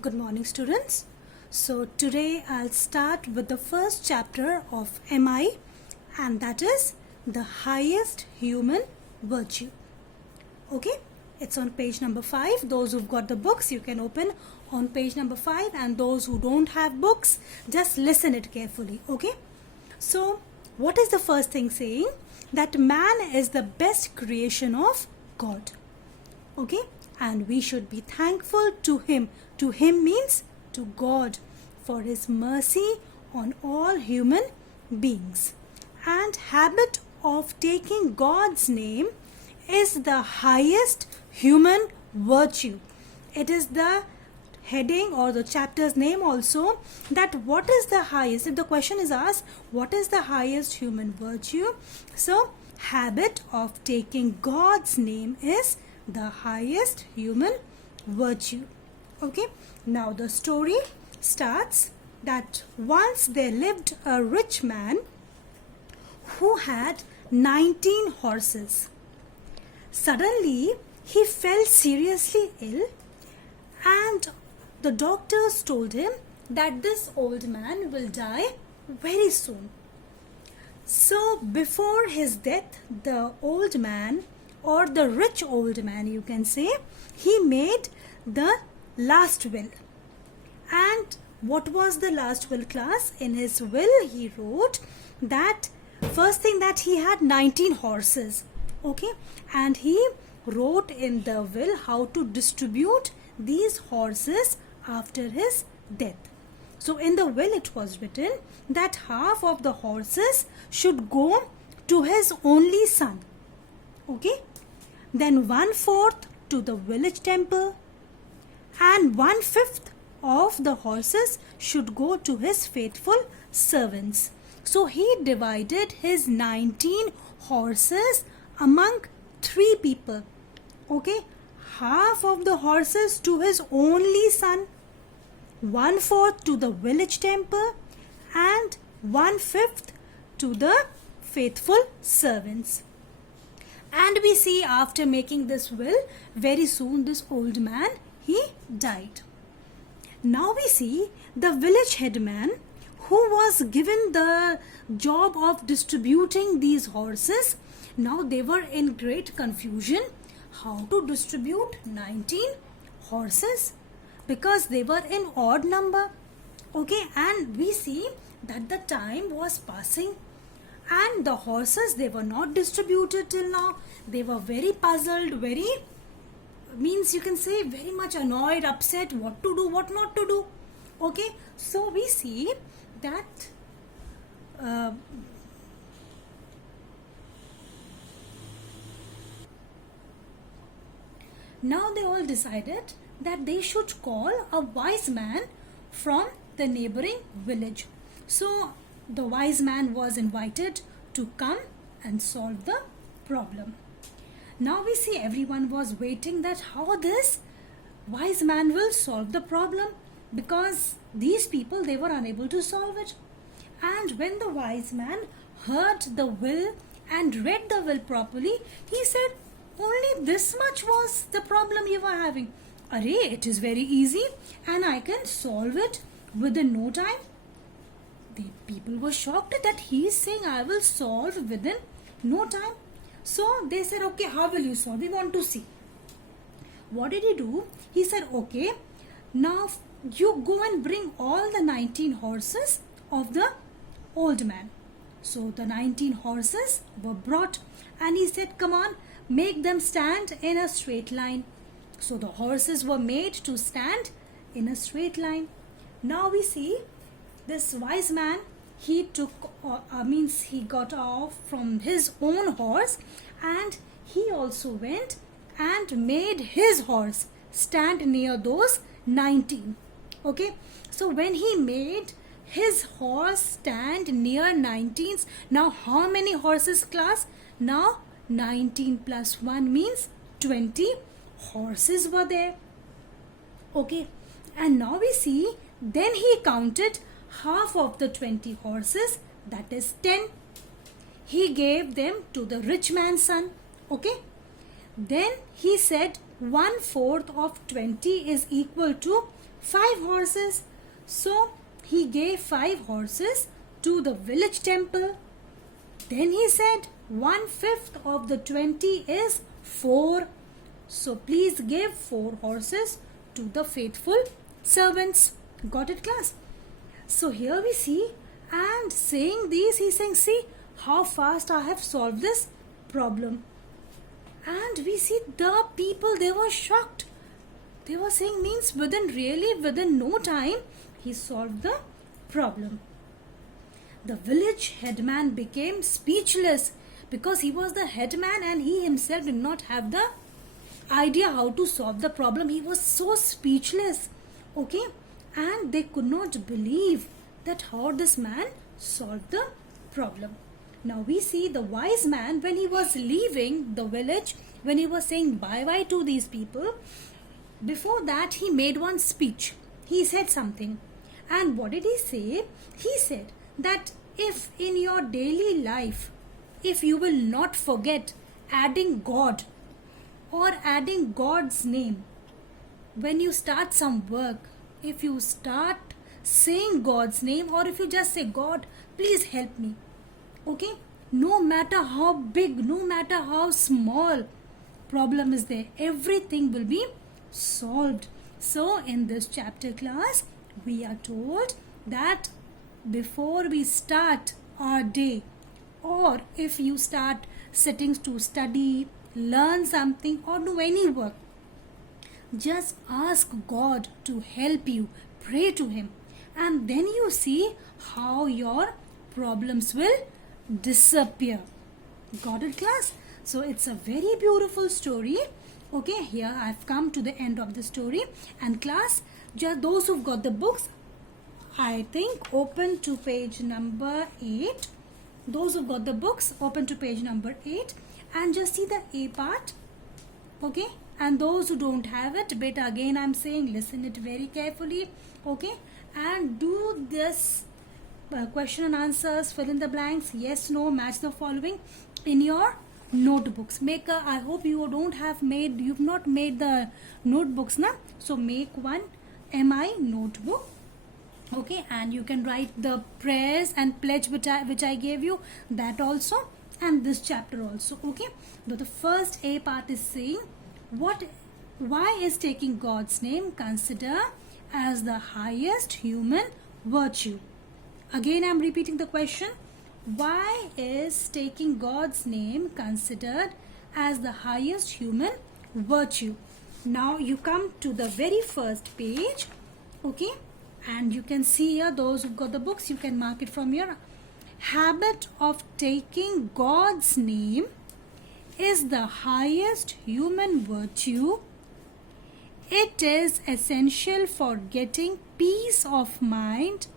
Good morning, students. So today I'll start with the first chapter of MI, and that is the highest human virtue. Okay, it's on page number 5. Those who've got the books, you can open on page number 5, and those who don't have books, just listen it carefully. Okay, so what is the first thing saying? That man is the best creation of God. Okay, and we should be thankful to him. To him means to God, for his mercy on all human beings. And habit of taking God's name is the highest human virtue. It is the heading or the chapter's name also, that what is the highest. If the question is asked, what is the highest human virtue? So habit of taking God's name is the highest human virtue. Okay, now the story starts that once there lived a rich man who had 19 horses. Suddenly he fell seriously ill, and the doctors told him that this old man will die very soon. So before his death, the old man, or the rich old man you can say, he made the last will. And what was the last will, class? In his will he wrote that first thing that he had 19 horses. Okay, and he wrote in the will how to distribute these horses after his death. So in the will it was written that half of the horses should go to his only son. Okay, then 1/4 to the village temple, and 1/5 of the horses should go to his faithful servants. So he divided his 19 horses among 3 people. Okay, half of the horses to his only son, 1/4 to the village temple, and 1/5 to the faithful servants. And we see after making this will, very soon this old man, he died. Now we see the village headman who was given the job of distributing these horses. Now they were in great confusion how to distribute 19 horses, because they were in odd number. Okay, and we see that the time was passing and the horses, they were not distributed till now. They were very puzzled, very, means you can say very much annoyed, upset, what to do, what not to do. Okay, so we see that now they all decided that they should call a wise man from the neighboring village. So the wise man was invited to come and solve the problem. Now we see everyone was waiting that how this wise man will solve the problem, because these people, they were unable to solve it. And when the wise man heard the will and read the will properly, he said, only this much was the problem you were having. Array, it is very easy and I can solve it within no time. The people were shocked that he is saying I will solve within no time. So they said, okay, how will you solve? We want to see. What did he do? He said, okay, now you go and bring all the 19 horses of the old man. So the 19 horses were brought, and he said, come on, make them stand in a straight line. So the horses were made to stand in a straight line. Now we see this wise man, he he got off from his own horse, and he also went and made his horse stand near those 19. Okay, so when he made his horse stand near 19s, now how many horses, class? Now 19 plus 1 means 20 horses were there. Okay, and now we see, then he counted half of the 20 horses, that is 10. He gave them to the rich man's son. Okay, then he said 1/4 of 20 is equal to 5 horses. So he gave 5 horses to the village temple. Then he said 1/5 of the 20 is 4. So please give 4 horses to the faithful servants. Got it, class? So here we see, and saying these, he's saying, see how fast I have solved this problem. And we see the people, they were shocked. They were saying, means within no time, he solved the problem. The village headman became speechless because he was the headman and he himself did not have the idea how to solve the problem. He was so speechless. Okay, and they could not believe that how this man solved the problem. Now we see the wise man, when he was leaving the village, when he was saying bye-bye to these people, before that he made one speech. He said something. And what did he say? He said that if in your daily life, if you will not forget adding God or adding God's name, when you start some work, if you start saying God's name, or if you just say, God, please help me. Okay, no matter how big, no matter how small problem is there, everything will be solved. So in this chapter, class, we are told that before we start our day, or if you start sitting to study, learn something, or do any work, just ask God to help you. Pray to him, and then you see how your problems will disappear. Got it, class? So it's a very beautiful story. Okay, here I've come to the end of the story. And class, just those who've got the books, I think open to page number 8. Those who've got the books, open to page number 8 and just see the A part. Okay, and those who don't have it, beta, again I'm saying, listen it very carefully. Okay, and do this question and answers, fill in the blanks, yes, no, match the following in your notebooks. I hope you've not made the notebooks now, so make one MI notebook. Okay, and you can write the prayers and pledge which I gave you, that also, and this chapter also. Okay, the first A part is saying, why is taking God's name considered as the highest human virtue? Again, I'm repeating the question. Why is taking God's name considered as the highest human virtue? Now you come to the very first page. Okay, and you can see here, those who've got the books, you can mark it from here. Habit of taking God's name is the highest human virtue. It is essential for getting peace of mind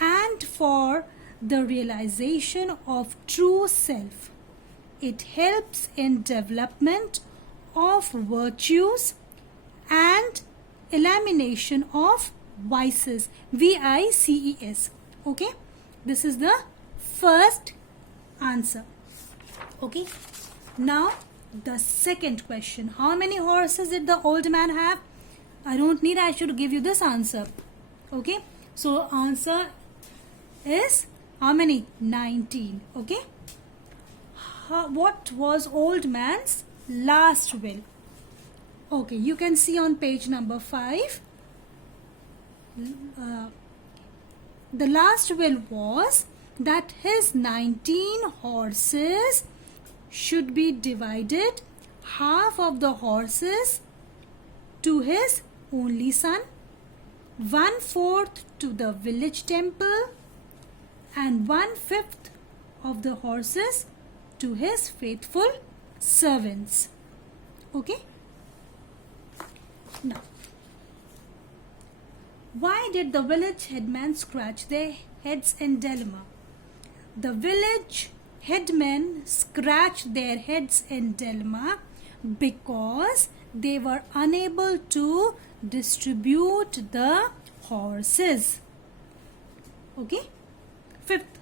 and for the realization of true self. It helps in development of virtues and elimination of vices. VICES. Okay, this is the first answer. Okay, now the second question. How many horses did the old man have? I should give you this answer. Okay, so answer is how many? 19. Okay, what was old man's last will? Okay, you can see on page number 5. The last will was that his 19 horses should be divided, half of the horses to his only son, 1/4 to the village temple, and 1/5 of the horses to his faithful servants. Okay, now why did the village headman scratch their heads in dilemma? The village headmen scratched their heads in dilemma because they were unable to distribute the horses. Okay. 5th,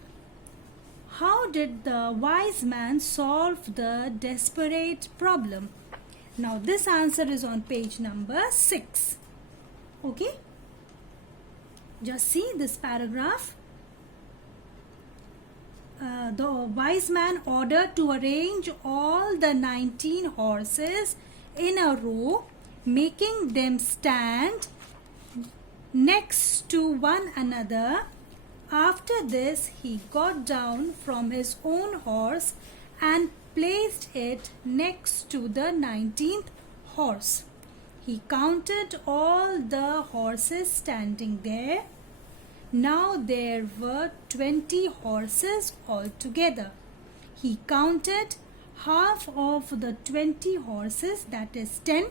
how did the wise man solve the desperate problem? Now this answer is on page number 6. Okay. Just see this paragraph. The wise man ordered to arrange all the 19 horses in a row, making them stand next to one another. After this, he got down from his own horse and placed it next to the 19th horse. He counted all the horses standing there. Now there were 20 horses altogether. He counted half of the 20 horses, that is 10.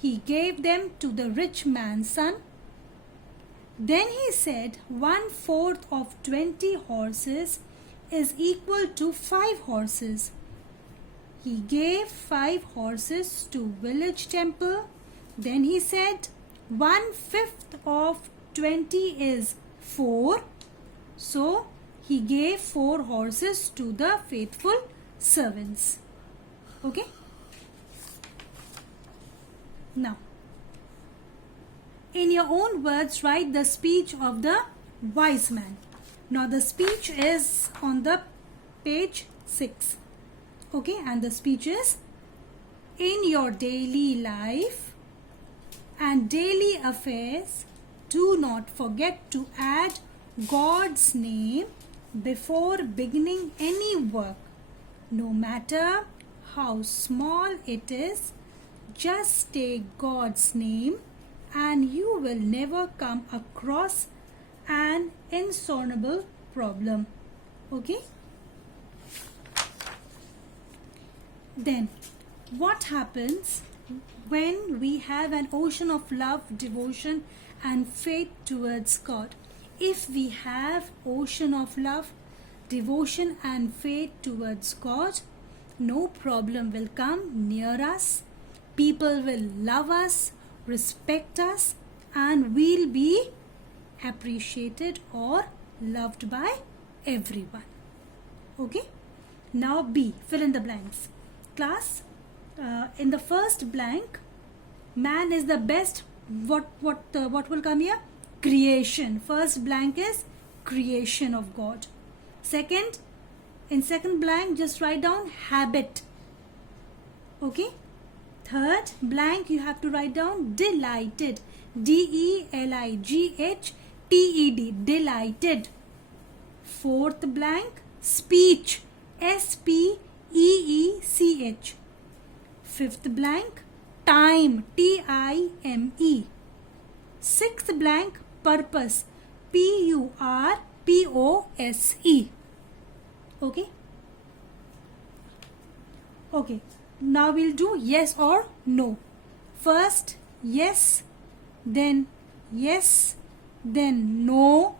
He gave them to the rich man's son. Then he said, 1/4 of 20 horses is equal to 5 horses. He gave 5 horses to village temple. Then he said, 1/5 of 20 is 4. So he gave 4 horses to the faithful servants. Okay. Now, in your own words, write the speech of the wise man. Now the speech is on the page 6. Okay, and the speech is, in your daily life and daily affairs, do not forget to add God's name before beginning any work. No matter how small it is, just take God's name and you will never come across an insurmountable problem. Okay? Then, what happens when we have an ocean of love, devotion and faith towards God? If we have ocean of love, devotion and faith towards God, no problem will come near us. People will love us, respect us, and we'll be appreciated or loved by everyone. Okay? Now B, fill in the blanks. Class, in the first blank, man is the best. What will come here? Creation. First blank is creation of God. Second, in second blank, just write down habit. Okay. Third blank, you have to write down delighted. D-E-L-I-G-H-T-E-D. Delighted. Fourth blank, speech. S-P-E-E-C-H. Fifth blank, time. T-I-M-E. Sixth blank, purpose. P-U-R-P-O-S-E. Okay. Okay. Now we'll do yes or no. First, yes, then no,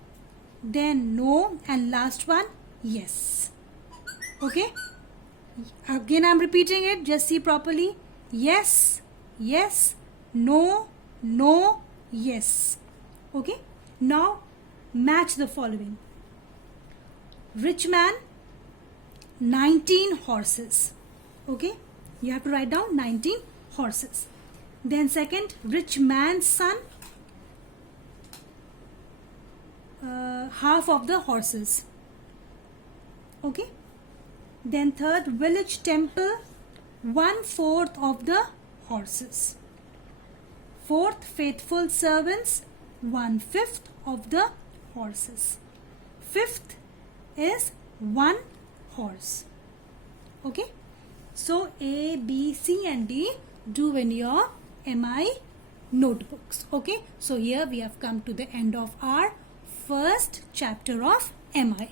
and last one, yes. Okay. Again, I'm repeating it. Just see properly. Yes, yes, no, no, yes. Okay. Now, match the following. Rich man, 19 horses. Okay. You have to write down 19 horses. Then second, rich man's son, half of the horses. Okay. Then third, village temple, 1/4 of the horses. Fourth, faithful servants, 1/5 of the horses. Fifth is 1 horse. Okay. So A, B, C and D do in your MI notebooks. Okay. So here we have come to the end of our first chapter of MI.